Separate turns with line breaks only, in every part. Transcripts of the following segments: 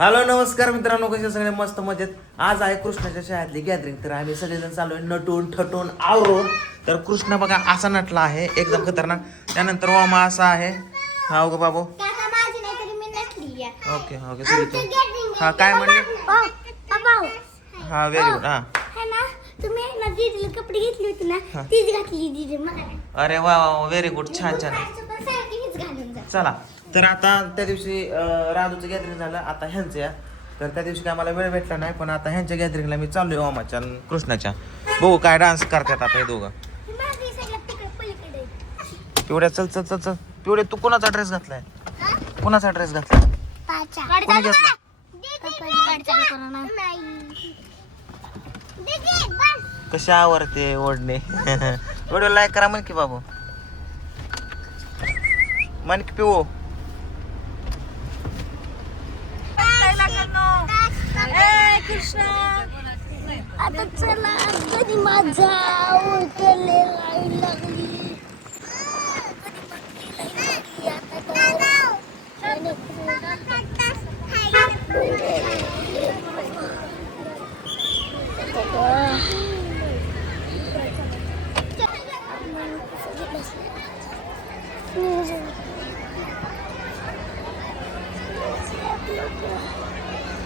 Hello नमस्कार मित्रांनो कसे सगळे मस्त मजेत? आज आहे कृष्णाच्या शाळेतली गॅदरिंग तर आम्ही सगळेजण चालू आहे नटून ठटून आवरून. तर कृष्ण बघा असा नटला आहे. एकदम खतरनाक. त्यानंतर ओमा असा आहे. हा उगं बाबू. ओके ओके हा काय म्हणले?
पाव.
हा व्हेरी गुड हा.
है तुम्ही कपडे घेतले होते ना? तीच घातली.
अरे वा व्हेरी गुड छान छान. चला. तर आता त्या दिवशी अं, राजूचं गॅदरिंग झालं आता ह्यांचं या तर त्या दिवशी काय मला वेळ भेटला नाही पण आता ह्यांच्या गॅदरिंगला मी चाललोय ओमाच्या आणि कृष्णाच्या बघू काय डान्स करतात आता हे दोघं
तिकडे पलीकडे आहे.
पिवड्या चल चल चल चल पिवड्या तू कोणाचा ड्रेस घातलाय कोणाचा ड्रेस घातलाय
पाचा.
कोणी घेतला
नाही. दीदी, बस.
कशा आवडते ओढणे व्हिडिओ लाईक करा म्हण की बाबू म्हण की पिऊ
आता चला कधी माझा उतरले लाईन लागली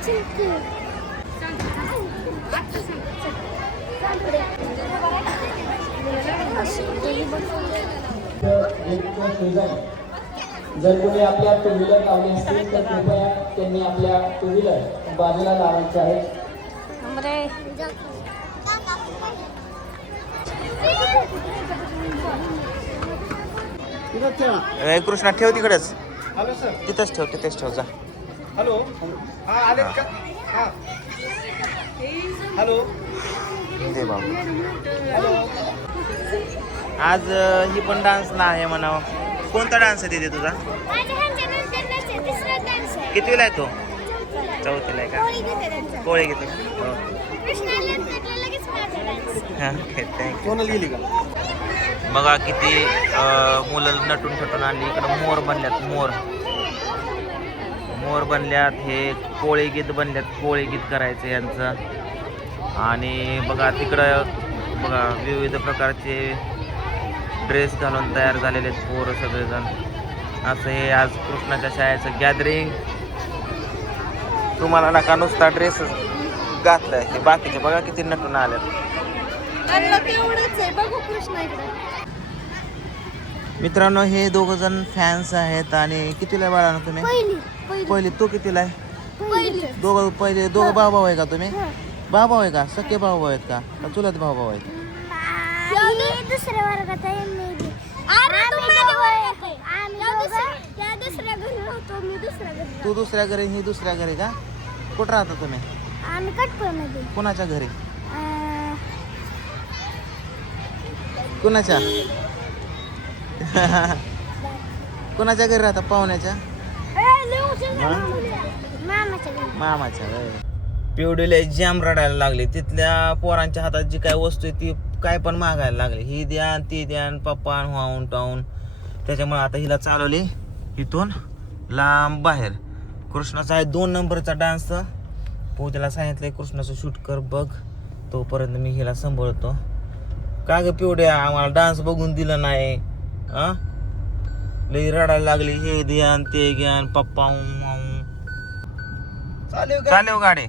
गेटच्या शेजारी जर कोणी आपल्या टू व्हीलर लावली असतील तर कृपया त्यांनी आपल्या टू व्हीलर बाजूला लावायचे आहेत.
कृष्णा ठेव तिकडेच.
हॅलो सर
तिथंच ठेव तिथेच ठेव जा.
हॅलो हा आले का? हा. हॅलो
दे बाबू.
हॅलो.
आज ही पण डान्सला आहे म्हणावं. कोणता डान्स आहे तिथे तुझा?
डान्स
कितवीला आहे तो? चौथीला. आहे का?
कोळी घेते त्यांचा.
कोळे घेतो. हो.
डान्स.
हा, बघा किती मुलं नटून ठटून आणली. इकडं मोर बनल्यात मोर. मोर बनल्यात हे कोळी गीत बनल्यात. कोळी गीत करायचं यांचं. आणि बघा तिकडं बघा विविध प्रकारचे ड्रेस घालून तयार झालेले आहेत पोरं सगळेजण. असं हे आज कृष्णाच्या शाळेचं गॅदरिंग तुम्हाला नका नुसता ड्रेस घातलाय. हे बाकीचे बघा किती नटून आल्यात मित्रांनो हे दोघ जण फॅन्स आहेत आणि कितीला बाळा तुम्ही?
पहिली
तू कितीला आहे?
पहिली.
दोघं पहिले दोघं भाऊ भाऊ आहे का तुम्ही? भाऊ भाऊ आहे का? सख्खे भाऊ भाऊ आहेत का? का चुलत भाऊ भाऊ आहेत
मी दुसऱ्या वर्गात आहे मी बी. आम्ही दोघं- आम्ही दोघं. त्या दुसऱ्या घरी होतो मी दुसऱ्या घरी
तू दुसऱ्या घरी ही दुसऱ्या घरी का? कुठं राहता तुम्ही?
आम्ही
कुणाच्या घरी?
अं,
कुणाच्या? कुणाच्या घरी राहता? पाहुण्याच्या.
मामाच्या घरी.
मामाच्या पिवडीला जाम रडायला लागले. तिथल्या पोरांच्या हातात जी काय वस्तू आहे ती काय पण मागायला लागली. ही द्या ती द्या पप्पा न व्हावून त्याच्यामुळे आता हिला चालवली इथून लांब बाहेर. कृष्णाचा आहे दोन नंबरचा डान्स पूजेला सांगितलंय कृष्णाचं शूट कर बघ. तोपर्यंत मी हिला सांभाळतो. का ग पिवड्या? आम्हाला डान्स बघून दिलं नाही. हां लई रडायला लागली. हे द्या ते घ्या पप्पा चालेव
चालेल
गाडी.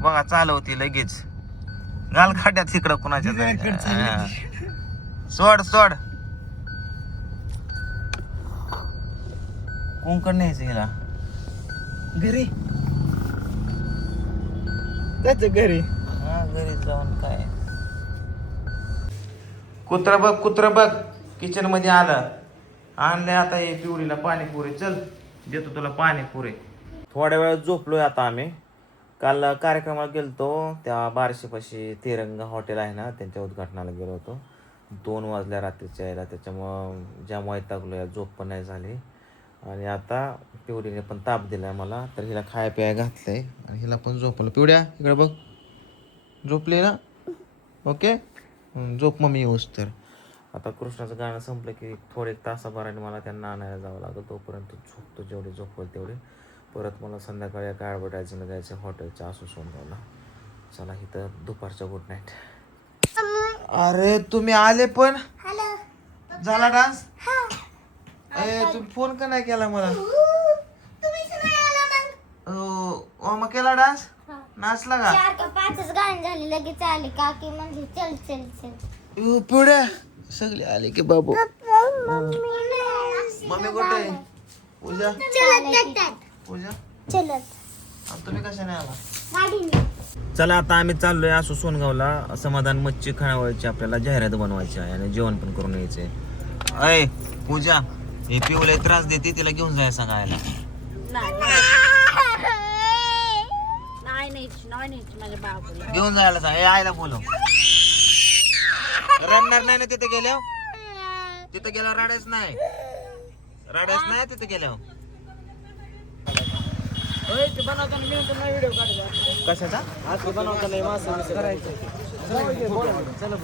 बघा चालवती लगेच. घाल खाट्यात तिकडं कुणाच्या तरी. हा. सोड सोड. कोणकड न्यायचं हिला.
घरी? त्याच्या घरी.
हा घरी जाऊन काय? कुत्रा बघ कुत्रा बघ. किचनमध्ये आलं. आणले आता हे पिवळीला पाणीपुरी. चल देतो तुला पाणीपुरी. थोड्या वेळ झोपलोय आता आम्ही. काल कार्यक्रमाला गेलो होतो त्या बारशेपाशी तिरंगा हॉटेल आहे ना त्यांच्या उद्घाटनाला गेलो होतो. दोन वाजल्या रात्रीच्या यायला. त्याच्यामुळं ज्या वैतागलो या झोप पण नाही झाली. आणि आता पिवडीने पण ताप दिलाय मला. तर हिला खाया प्याय घातलंय. आणि हिला पण झोपलं पिवड्या इकडे बघ. झोपली ना? ओके? झोप मग मी येऊस तर. आता कृष्णाचं गाणं संपलं की थोडे तासाभराने मला त्यांना आणायला जावं लागेल. तोपर्यंत झोपतो जेवढे झोपवेल तेवढे. परत मला संध्याकाळी एका ॲडव्हर्टायझिंगला जायचं हॉटेलच्या असू सोनगावला चला इथं दुपारच्या गुड नाईट अरे तुम्ही आले पण? झाला डान्स
हा.
ए तुम्ही फोन का नाही केला मला?
मग?
हो केला डान्स नाचला का?
चार का पाचच गाणी झाली लगेच आली काकी म्हणजे चल चल चल.
पुढे. सगळे आले की बाबू. मम्मी. कुठे आहे? पूजा?
चलत
पूजा?
चलत.
तुम्ही आला?
गाडीने
चला आता आम्ही चाललोय असो सोनगावला. समाधान मच्छी खानावळची आपल्याला जाहिरात बनवायची आहे आणि जेवण पण करून यायचंय. अय पूजा हे पिवले त्रास देते तिला घेऊन जाय सांगायला
नाही नाही. नाही नाही
घेऊन जायला सांग ए आईला बोलव. रडणार नाही ना तिथे गेल्यावर? तिथे गेल्यावर रडायच नाही. रडायच नाही तिथे गेल्यावर
ते बनवताना मी पण नाही व्हिडिओ काढायचा
कशाचा?
आज ते बनवताना मासा करायचं. चला.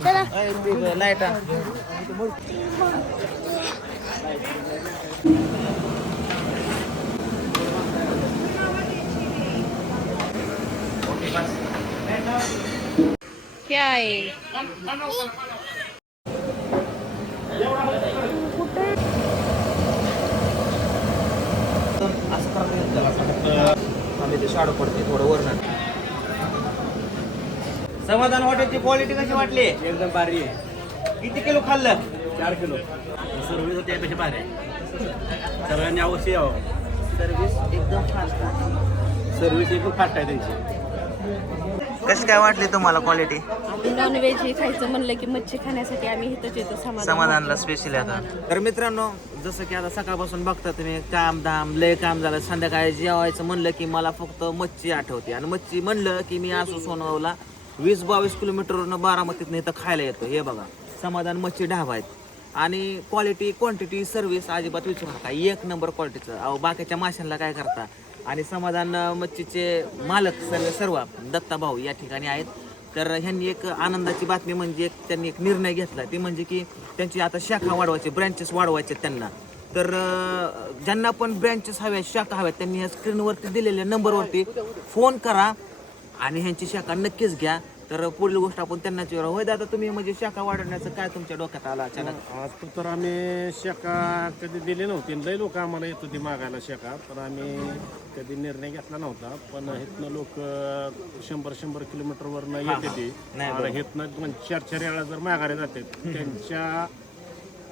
चला
लाइट
क्या आहे
असं करता येईल त्याला. आम्ही ते शाडू पडते थोडं वरण समाधान हॉटेलची क्वालिटी कशी वाटली?
एकदम भारी आहे.
किती किलो खाल्लं?
चार किलो. सर्विस होती यापेक्षा भारी. आहे सगळ्यांनी अवश्य यावं.
सर्विस एकदम फास्ट
सर्विस एकदम फास्ट आहे त्यांची.
कशी काय वाटली तुम्हाला क्वालिटी
नॉनव्हेज हे खायचं म्हणलं की मच्छी खाण्यासाठी आम्ही इथंच येतो समाधान.
समाधानला स्पेशल आता. तर मित्रांनो जसं की आता सकाळपासून बघता तुम्ही काम धाम लय काम झालं. संध्याकाळी जेवायचं म्हणलं की मला फक्त मच्छी आठवते. आणि मच्छी म्हणलं की मी असो सोनवला वीस बावीस किलोमीटरवरनं बारामतीतनं इथं खायला येतो. हे बघा समाधान मच्छी ढाबा आहेत. आणि क्वालिटी क्वांटिटी सर्व्हिस अजिबात विचारू नका. एक नंबर क्वालिटीचं अहो बाकीच्या माशांना काय करता? आणि समाधान मच्छीचे मालक सर्व सर्व दत्ता भाऊ या ठिकाणी आहेत. तर ह्यांनी एक आनंदाची बातमी म्हणजे एक त्यांनी एक निर्णय घेतला. ते म्हणजे की त्यांची आता शाखा वाढवायची ब्रँचेस वाढवायचे त्यांना. तर ज्यांना पण ब्रँचेस हव्यात शाखा हव्यात त्यांनी ह्या स्क्रीनवरती दिलेल्या नंबरवरती फोन करा आणि ह्यांची शाखा नक्कीच घ्या. तर पुढील गोष्ट आपण त्यांना विचारू. होय दादा तुम्ही म्हणजे शाखा वाढवण्याचं काय तुमच्या डोक्यात आलं अचानक?
आज तर आम्ही शाखा कधी दिली नव्हती लय लोक आम्हाला येत होती मागायला शाखा. तर आम्ही कधी निर्णय घेतला नव्हता पण इथनं लोक शंभर शंभर किलोमीटरवरनं येते ते
नाही,
आणि इथनं चार चार वेळा जर माघारी जाते त्यांच्या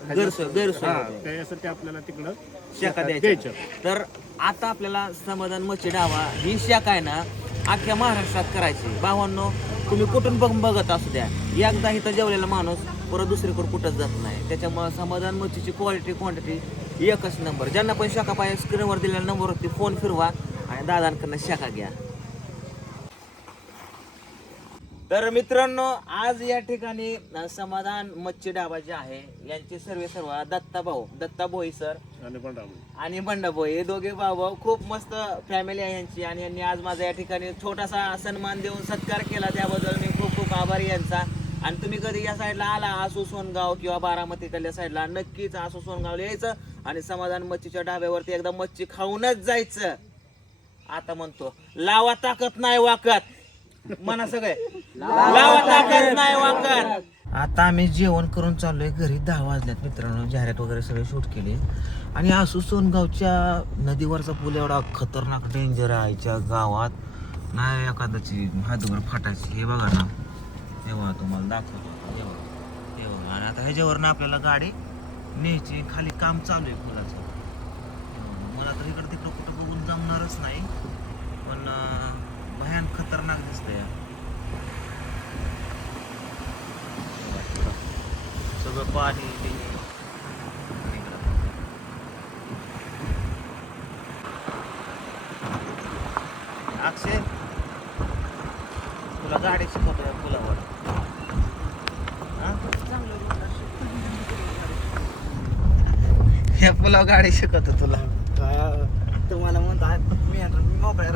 गैरसोय गैरसोय
हा,
होते.
त्यासाठी आपल्याला तिकडं
शाखा द्यायच्या.
द्यायच्या.
तर आता आपल्याला समाधान मच्छी ढाबा ही शाखा आहे ना अख्ख्या महाराष्ट्रात करायची. भावांनो तुम्ही कुठून बघ बघत असू द्या. एकदा इथं जेवलेला माणूस परत दुसरीकडे कुठंच जात नाही. त्याच्यामुळं समाधान मच्छीची क्वालिटी क्वांटिटी एकच नंबर ज्यांना पण शाखा पाहिजे स्क्रीनवर दिलेल्या नंबरवरती फोन फिरवा आणि दादांकडनं शाखा घ्या. तर मित्रांनो आज या ठिकाणी समाधान मच्छी ढाबा जे आहे यांचे सर्वे सर्व दत्ता भाऊ दत्ता भोई सर
आणि
बंडाभाऊ हे दोघे भाऊ भाऊ खूप मस्त फॅमिली आहे यांची आणि यांनी आज माझा या ठिकाणी छोटासा सन्मान देऊन सत्कार केला. त्याबद्दल मी खूप खूप आभारी यांचा. आणि तुम्ही कधी या साईडला आला आसू सोनगाव किंवा बारामतीकडल्या साईडला नक्कीच आसू सोनगावला यायचं आणि समाधान मच्छीच्या ढाब्यावरती एकदा मच्छी खाऊनच जायचं. आता म्हणतो लावा ताकद नाही वाकत. म्हणा सगळे लावा ताकद. नाही वाकत. आता आम्ही जेवण करून चाललोय घरी दहा वाजल्यात मित्रांनो. जाहिरात वगैरे सगळे शूट केले. आणि आसू सोनगावच्या नदीवरचा पूल एवढा खतरनाक डेंजर आहे आईच्या गावात. नाही एखाद्याची हातभर फाटायची. हे बघा ना. हे बघा तुम्हाला दाखवतो. हे बघा. हे बघा. आणि आता ह्याच्यावरनं आपल्याला गाडी न्यायची. खाली काम चालू आहे पुलाचं. हे. मला तर इकडं तिकडं कुठं बघून जमणारच नाही. पण अं, भयान खतरनाक दिसतंय सगळं पाणी ते. अक्षय तुला गाडी शिकवतोय पुलावर? हा? या पुलावर गाडी शिकवतो तुला.